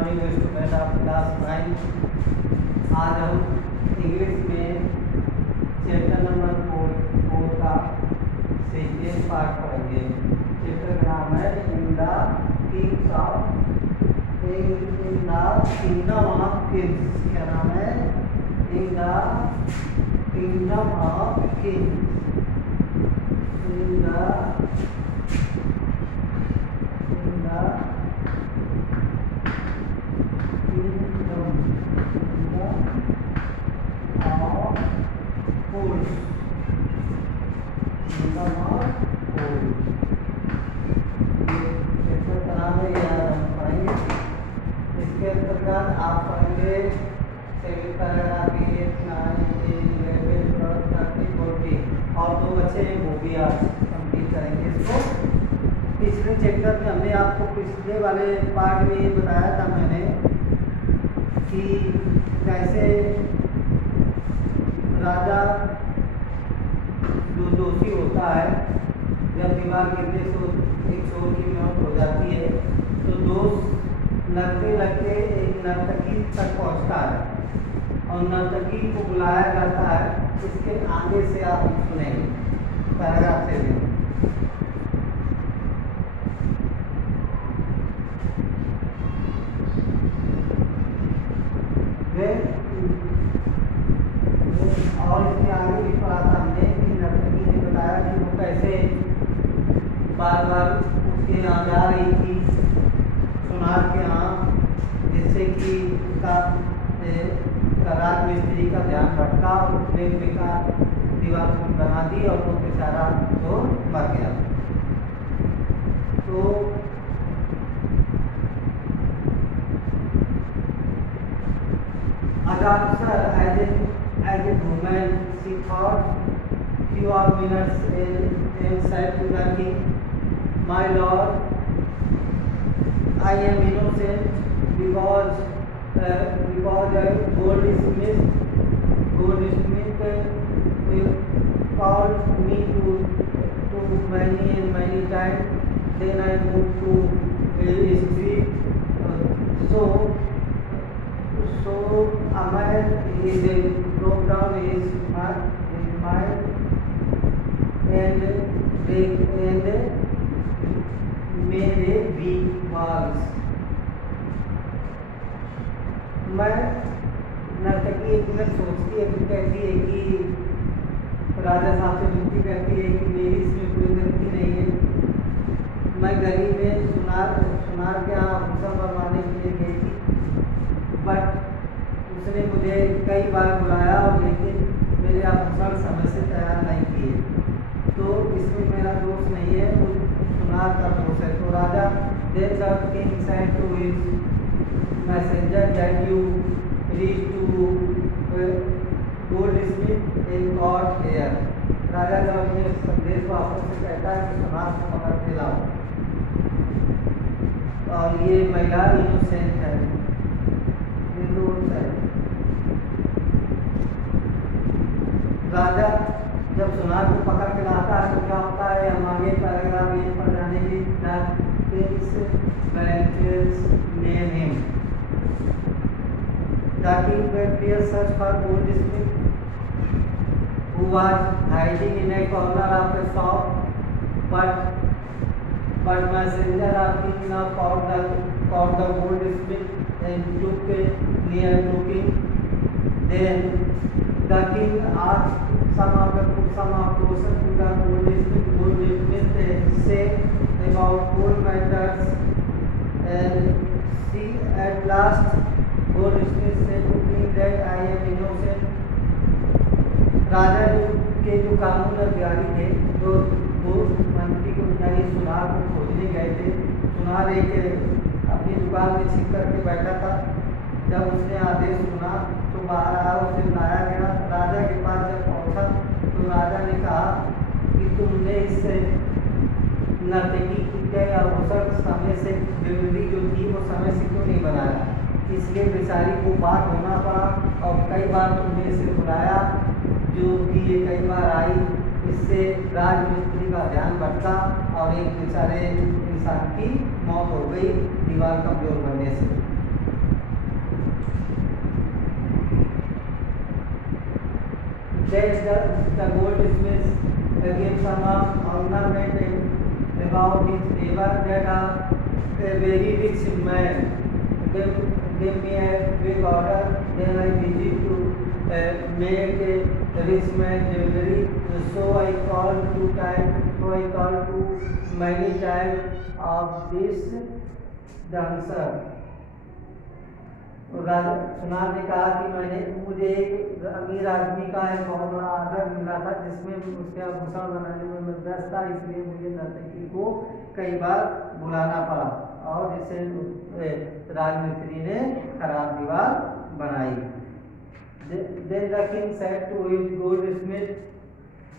Morning student of class 9। आज हम इंग्लिश में चैप्टर नंबर 4 का सेकेंड पार्ट पढ़ेंगे। चैप्टर का नाम है in the kingdom of Kings. क्या नाम है? In the kingdom of Kings. In the इसके अंतर्गत आप पढ़ेंगे सेकेंड पैराग्राफ 8, 9, 10, 11, 12, 13, 14 और दो बच्चे हैं वो भी आप कंप्लीट करेंगे इसको। पिछले चैप्टर में हमने आपको पिछले वाले पार्ट में ये बताया था मैंने कि कैसे राजा जो दोषी होता है जब दीवार गिरने से एक चोर की मौत हो जाती है तो दोष लगते लगते एक नर्तकी तक पहुंचता है और नर्तकी को बुलाया जाता है। इसके आगे से आप सुनेंगे पैराग्राफ 7। और इसके आगे भी पढ़ा था हमने कि नर्तकी ने बताया कि वो कैसे बार बार उसके यहाँ जा रही थी सुनार के यहाँ, जिससे कि उसका राज मिस्त्री का ध्यान भटका और उसने बेकार दीवार बना दी और वो बेचारा तो मर गया। तो Adapter as a woman, she thought few minutes and said to the king, "My lord, I am innocent because goldsmith called me to many times. Then I moved to street. So a man is broke down his mind and made a weak walls." मैं नर्तकी एक मिनट सोचती है, फिर कहती है कि राजा साहब से विनती करती है कि मेरी इसमें कोई गलती नहीं है। मैं गली में सुनार के यहाँ आभूषण बनवाने के लिए गई थी, बट उसने मुझे कई बार बुलाया और लेकिन मेरे आभूषण समय से तैयार नहीं किए, तो इसमें मेरा दोष नहीं है, वो सुनार का दोष है। तो राजा then the king said to his messenger that you reach to goldsmith in court here. राजा जब अपने संदेश वापस से कहता है कि सुनार को पकड़ के लाओ, और ये महिला इनोसेंट है, निर्दोष है। राजा जब सुनार को पकड़ के लाता है तो क्या होता है, हम आगे पैराग्राफ 8 पर जानेंगे। The king prepared search for goldsmith who was hiding in a corner of the shop, but messenger of king now caught the goldsmith and took a near looking. Then the king asked some of question to the goldsmith said about all matters, and she at last goldsmith said to king that I am innocent. राजा के जो कानून अधिकारी थे जो मंत्री को यानी सुनार को खोजने गए थे, सुनार एक अपनी दुकान में छिप करके बैठा था। जब उसने आदेश सुना तो बाहर आया, उसे बुलाया गया। राजा के पास जब पहुंचा तो राजा ने कहा कि तुमने इस नर्तकी की गई अवसर समय से ज्वेलरी जो थी वो समय से क्यों नहीं बनाया, इसलिए बेचारी को बात होना पड़ा और कई बार तुमने इसे बुलाया, जो कि ये कई बार आई, इससे राजमिस्त्री का ध्यान भटका और एक बेचारे इंसान की मौत हो गई दीवार कमजोर बनने से। Then the goldsmith gave some ornament about his neighbor that a very rich man gave me a big order. Then I visit to make a rich man jewelry. So I called two times. So I called to many times of this dancer. सुनार ने कहा कि मुझे एक अमीर आदमी का एक बहुत बड़ा आर्डर मिला था जिसमें उसके आभूषण बनाने में मैं व्यस्त था, इसलिए मुझे नर्तकी को कई बार बुलाना पड़ा और जिसे राजमिस्त्री ने खराब दीवार बनाई। Then the king said to his goldsmith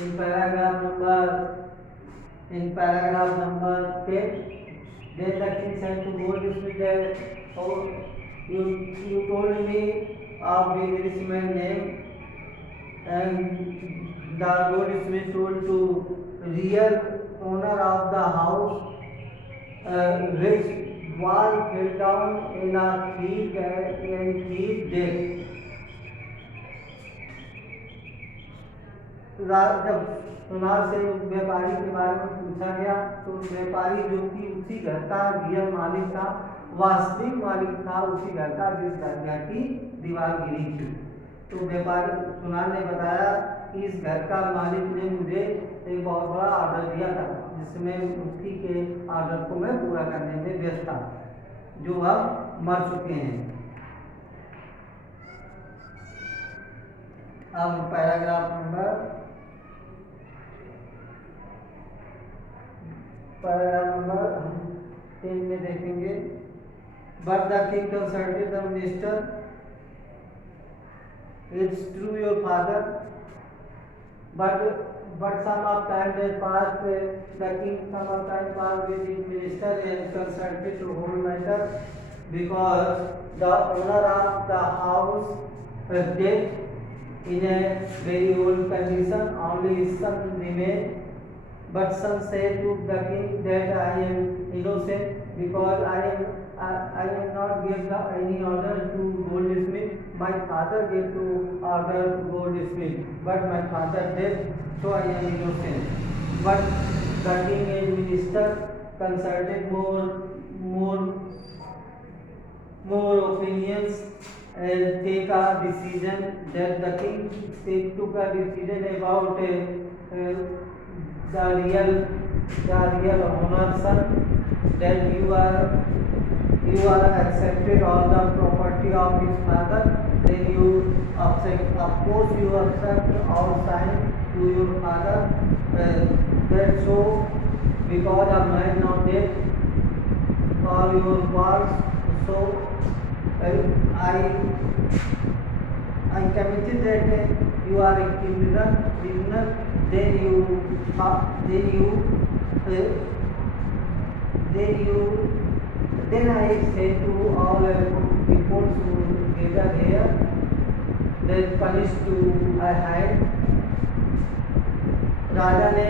in paragraph number 10. Then the king said to goldsmith that, oh, you told me of the rich man's name, and the goldsmith told to real owner of the house, which wall fell down in a three days. जब सुनार से व्यापारी के बारे में पूछा गया तो व्यापारी जो कि उसी घर का रियल मालिक था, वास्तविक मालिक था उसी घर का जिस घर की दीवार गिरी थी। तो व्यापारी सुनार ने बताया कि इस घर का मालिक ने मुझे एक बहुत बड़ा ऑर्डर दिया था जिसमें उसी के ऑर्डर को मैं पूरा करने में व्यस्त था, जो अब मर चुके हैं। अब पैराग्राफ नंबर 10 में देखेंगे। But the king consulted the minister. It's true your father, but some of time has passed. The king some of time passed with his minister and consulted the whole matter, because the owner of the house was dead in a very old condition. Only his son remained. But son said to the king that I am innocent because I am not give any order to goldsmith. My father gave to order to goldsmith, but my father dead, so I am innocent. But the king and minister consulted more opinions and take a decision. That the king took a decision about the real owner's son, that you are accepted all the property of his father, then you accept, of course you accept all sign to your father, that so because of my not dead or your words, so I committed that you are a criminal, then I said to all people who gather here, that punished to a hand. राजा ने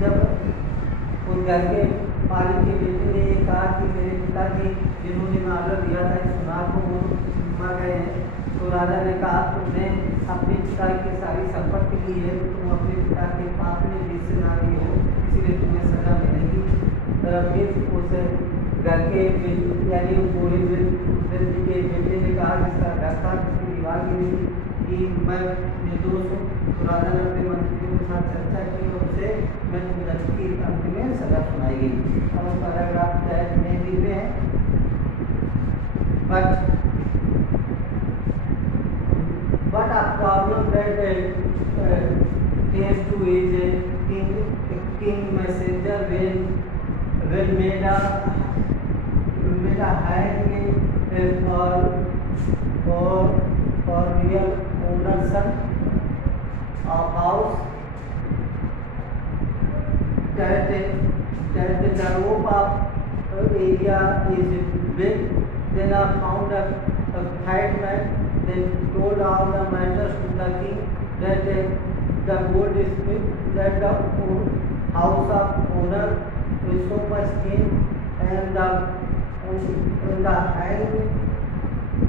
जब उस घर के मालिक के बेटे ने ये कहा कि मेरे पिताजी जिन्होंने ऑर्डर दिया था इस सुनार को वो मर गए हैं, तो राजा ने कहा तुमने अपने पिता की सारी संपत्ति ली है, तो तुम अपने पिता के पाप में बीच से ना रही हो, इसीलिए तुम्हें सजा मिलेगी। फिर उस घर के यानी बूढ़े वृद्ध के बेटे ने कहा जिसका घर था जिसकी दीवार गिरी कि मैं निर्दोष हूँ। तो राजा ने अपने मंत्रियों के साथ चर्चा की और उसे मृत्यु की अंत में सजा सुनाई गई। अब हम पैराग्राफ नहीं दिख रहे हैं, but a problem that came to his king messenger when made a hiring for real owner's son of house, that the rope of area is big. Then I found a fat man, then told all the matters to the king, that the goldsmith, that the house of owner is so much thin, and the hand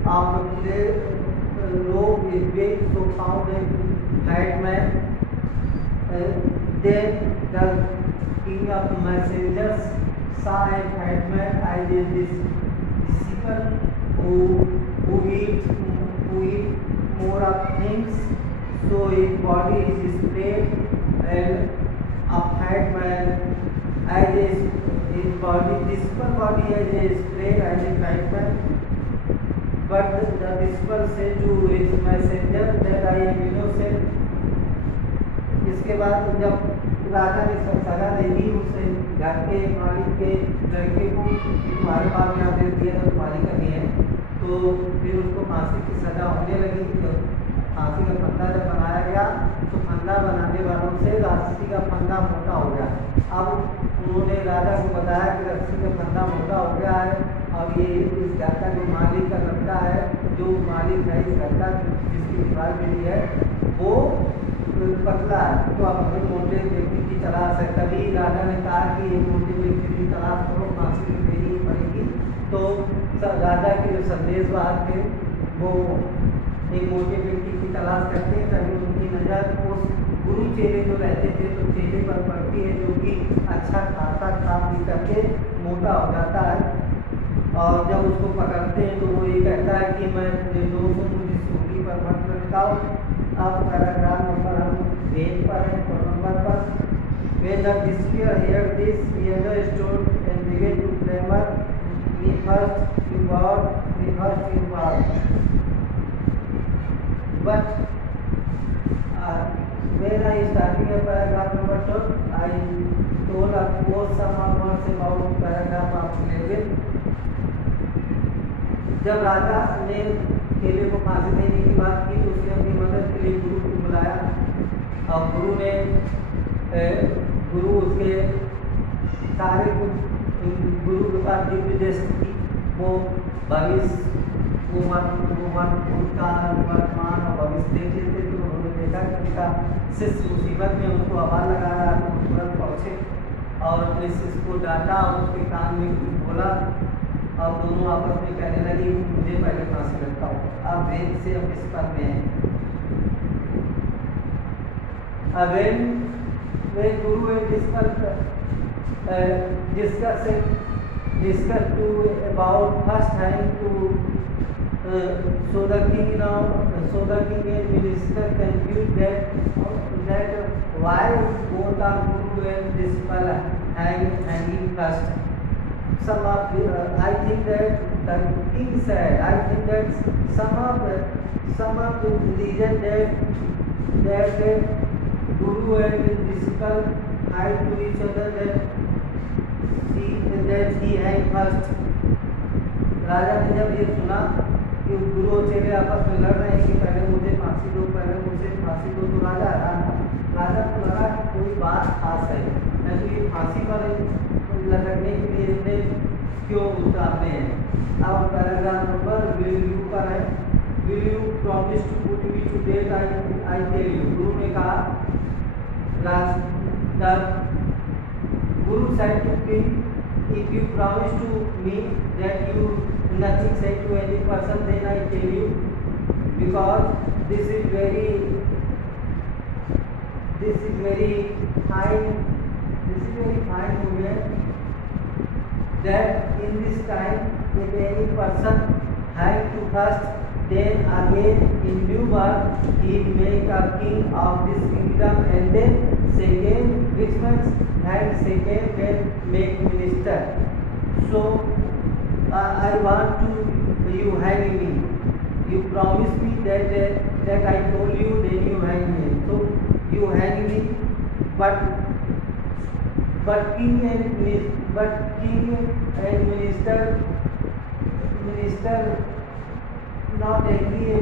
of the rope is big, so found fat man. Then the king of messengers saw a fat man as a disciple who eat more of things, so his body is spread, and a fat man as his body, disciple body as a spread as a fat man. But the disciple said to his messenger that I am innocent. इसके बाद जब राजा ने सजा दे दी उसे घर के मालिक के लड़के को तुम्हारे पास में आदेश दिया था तुम्हारी कमी है, तो फिर उसको फांसी की सजा होने लगी। तो फांसी का फंदा जब बनाया गया तो फंदा बनाने वालों से रस्सी का फंदा मोटा हो गया। अब उन्होंने राजा को बताया कि रस्सी का फंदा मोटा हो गया है, अब ये इस घर का जो मालिक का लड़का है, जो मालिक है इस घर का जिसकी दीवार मिली है, वो पतला है, तो अब हमें मोटे व्यक्ति की तलाश है। तभी राजा ने कहा कि एक मोटे व्यक्ति की तलाश करो, फांसी में देनी पड़ेगी। तो राजा के जो संदेशवाहक थे वो एक मोटे व्यक्ति की तलाश करते हैं, तभी उनकी नज़र उस गुरु चेले जो रहते थे तो चेले पर पड़ती है, जो कि अच्छा खासा खा पी करके मोटा हो जाता है। और जब उसको पकड़ते हैं तो वो ये कहता है कि मैं निर्दोष हूँ, मुझे सूली पर मत लटकाओ। अब पैराग्राफ नंबर हम देख पर हैं, नंबर पर। When the disciple heard this, he understood and began to clamor, "Me first you God, me first you God." But when I starting a paragraph number 12, I told a quote some words about paragraph of 11. जब राजा ने केले को फांसी देने की बात की तो उसने अपनी मदद के लिए गुरु को बुलाया, और गुरु उसके सारे कुछ गुरु के पास दिव्य दृष्टि थी, वो भविष्य भूतकाल वर्तमान और भविष्य देख लेते थे। उन्होंने देखा कि उनका शिष्य मुसीबत में उनको आवाज़ लगा रहा है, तो तुरंत पहुँचे और अपने शिष्य को डांटा और उसके कान में कुछ बोला, और दोनों आपस में कहने लगे मुझे पहले फांसी लटकाओ। अब वेद से अब इस पर में है। वे गुरु discuss to about first time to so the king and minister confused that why both are guru and disciple hanging first. Some of I think that the king said, I think that some of the reason that guru and disciple hide to each other that he hang first. राजा ने जब ये सुना कि गुरु और चेले आपस में लड़ रहे हैं कि पहले मुझे फांसी दो, पहले मुझे फांसी दो, तो राजा हैरान था। राजा को लगा कि कोई बात खास है, नहीं तो ये फांसी पर लटकने के लिए इसने क्यों उतारते हैं। अब पैराग्राफ नंबर विल यू पर है। Will you promise to put me to death, I tell you. गुरु ने कहा, Guru said to king, if you promise to me that you nothing say to any person, then I tell you, because this is very fine moment, that in this time if any person have to first, then again in new birth he make a king of this kingdom, and then second which means and second then make minister. So I want to you hang me. You promise me that I told you, then you hang me. So you hang me, but king and minister not agree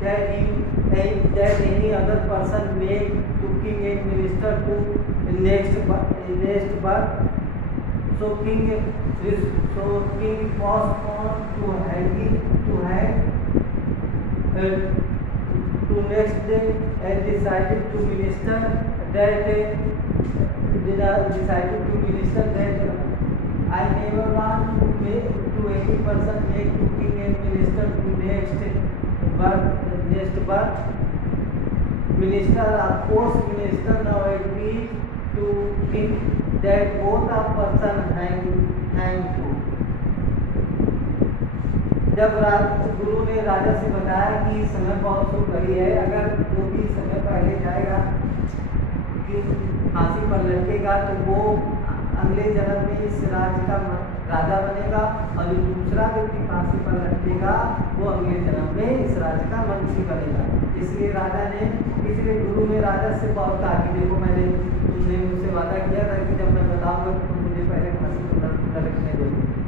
that any other person make to king and minister to next birth. So king passed on to hang to next day, and decided to minister that I never want to make to any person make to king and minister to next birth. minister or post minister now agreed to king that both a person hang to. जब गुरु ने राजा से बताया कि समय बहुत शुभ घड़ी है, अगर वो भी समय पहले जाएगा कि फांसी पर लटकेगा तो वो अगले जन्म में इस राज्य का राजा बनेगा, और जो दूसरा व्यक्ति फांसी पर लटकेगा वो अगले जन्म में इस राज्य का मंत्री बनेगा। इसलिए राजा ने, इसलिए गुरु ने राजा से बहुत कहा कि देखो तुमने मुझसे वादा किया था कि जब मैं बताऊंगा तो तुम मुझे पहले फांसी पर लटकने दो,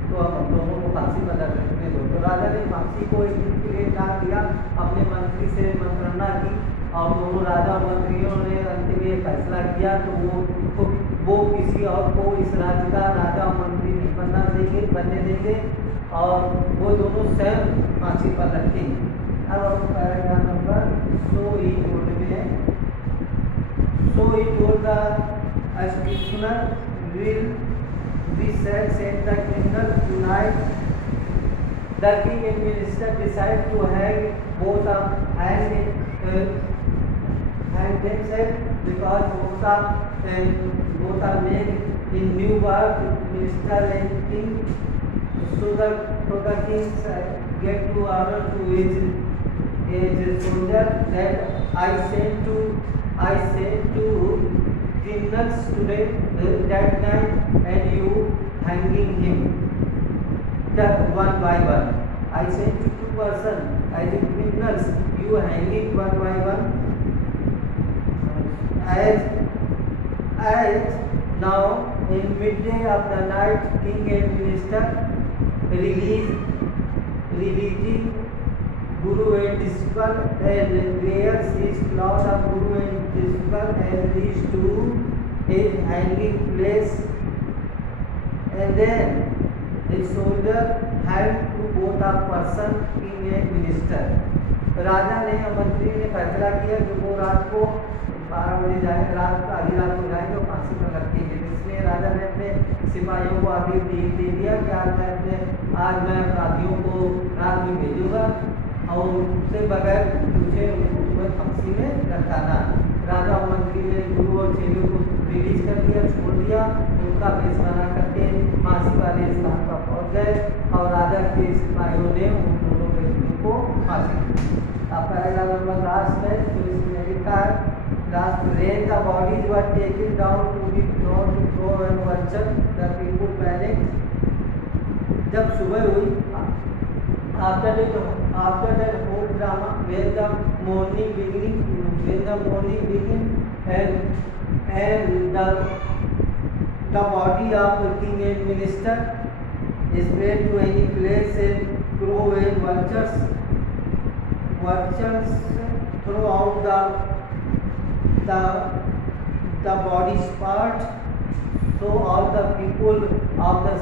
तो अब हम दोनों को फांसी पर लटकने दो। तो राजा ने फांसी को एक दिन के लिए टाल दिया, अपने मंत्री से मंत्रणा की, और दोनों राजा और मंत्रियों ने अंतिम ये फैसला किया तो वो किसी और को इस राज्य का राजा और मंत्री नहीं बनने देंगे, और वो दोनों स्वयं फांसी पर लटकेंगे। अब हम पैराग्राफ नंबर 100 ही बोल रहे हैं। So he told the executioner, will we shall send the criminal tonight. The king and minister decided to hang both up and hang themselves, because both are men in new birth, minister and king. So the king get to order to his soldier that I sent to criminals today that night, and you hanging him one by one. I sent to two person as criminals, you hanging one by one. As now in midday of the night, king and minister releasing Guru and disciple, and wears his cloth of Guru and disciple and reached to a hanging place, and then the soldier held to both a person, king and minister. राजा ने या मंत्री ने फैसला किया कि वो रात को 12 बजे जाएंगे, आधी रात को जाएंगे और फांसी पर लटकेंगे। इसलिए राजा ने अपने सिपाहियों को आदेश दे दिया कि आज मैं अपराधियों को रात में भेजूंगा और उससे बगैर पूछे उनको तुम्हें फांसी में लटकाना। राजा और मंत्री ने गुरु और चेलों को रिलीज कर दिया, छोड़ दिया, उनका भेष बना करके फांसी वाले स्थान पर पहुंच गए, और राजा के सिपाहियों ने उन दोनों व्यक्तियों को फांसी दी। अब पैराग्राफ नंबर लास्ट है, तो इसमें लिखा है last when the bodies were taken down to be thrown to throw and worship, the people panicked. जब सुबह हुई, after that whole drama, when the morning beginning and the body of the king and minister is spread to any place, and crow and vultures throw out the body's part. So all the people of the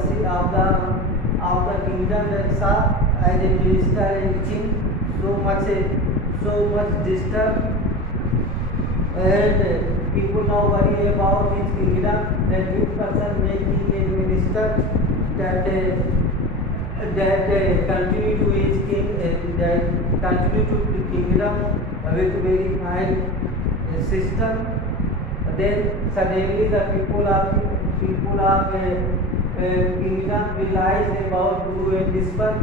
kingdom that saw as a minister and king so much disturbed, and people now worry about his kingdom, that which person may king and minister, that continue to his king, that continue to the kingdom with very fine system. Then suddenly the people of kingdom realize about Guru and disciple,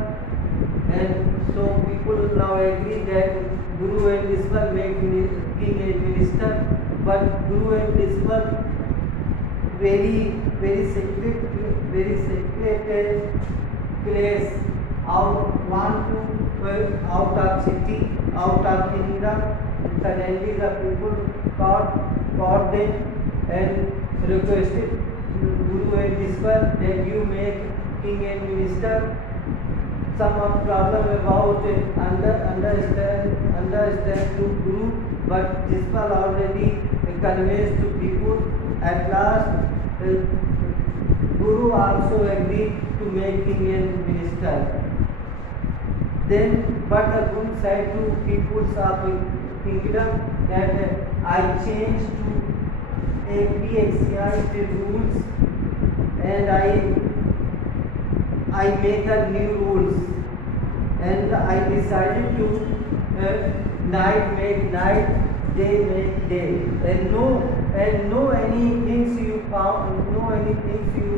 and so people now agree that Guru and disciple make king and minister, but Guru and disciple very secret place out of city, out of kingdom. Suddenly the people caught them and requested Guru and disciple that you make king and minister. Some of problem about understand to Guru, but disciple already convinced to people. At last, Guru also agreed to make king and minister. Then, but the Guru said to people of kingdom that I changed to APXI rules, and I make a new rules, and I decided to make night day make day, and no any things you found, no any things you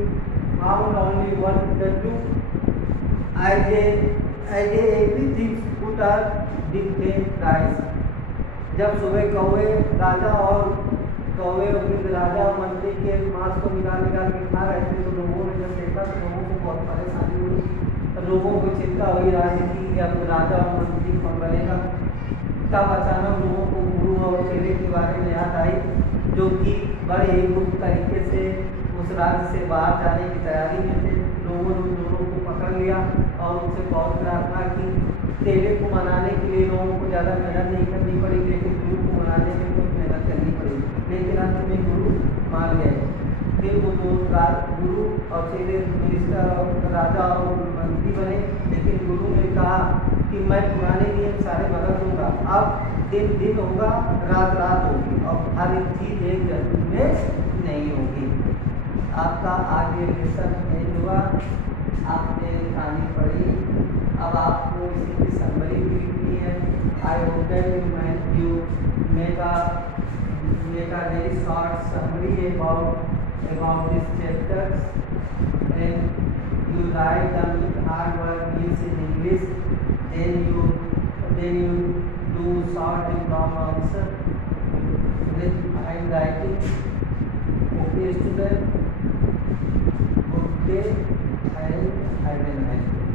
found only one W. I did everything put up different price. जब सुबह कौवे राजा और राजा और मंत्री के मांस को निकाल के खा रहे थे, तो लोगों ने जब देखा तो लोगों को बहुत परेशानी हुई, लोगों को चिंता हुई राजनीति कि अब राजा और मंत्री कौन बनेगा। तब अचानक लोगों को गुरु और चेले के बारे में याद आई, जो कि बड़े ही गुप्त तरीके से उस राज्य से बाहर जाने की तैयारी में थे। लोगों ने दोनों को पकड़ लिया और उनसे बहुत प्रार्थना की। चेले को मनाने के लिए लोगों को ज़्यादा मेहनत नहीं करनी पड़ी, लेकिन गुरु को मनाने में कुछ मेहनत करनी पड़ी, लेकिन अंत में गुरु मान गए। फिर वो दो गुरु और चेले मिनिस्टर और राजा और मंत्री बने, लेकिन गुरु ने कहा कि मैं पुराने नियम सारे बदल दूंगा, अब दिन दिन होगा, रात रात होगी, और हर एक चीज़ एक जन्म में नहीं होगी। आपका आज ये लेसन एंड हुआ, आपने कहानी पढ़ी, अब आपको इसकी समरी भी लिखनी है। I hope that you make a very short summary about this chapters, and you write the hard work means in English, then you do short and long answer with handwriting. Okay student, good day and have a nice day.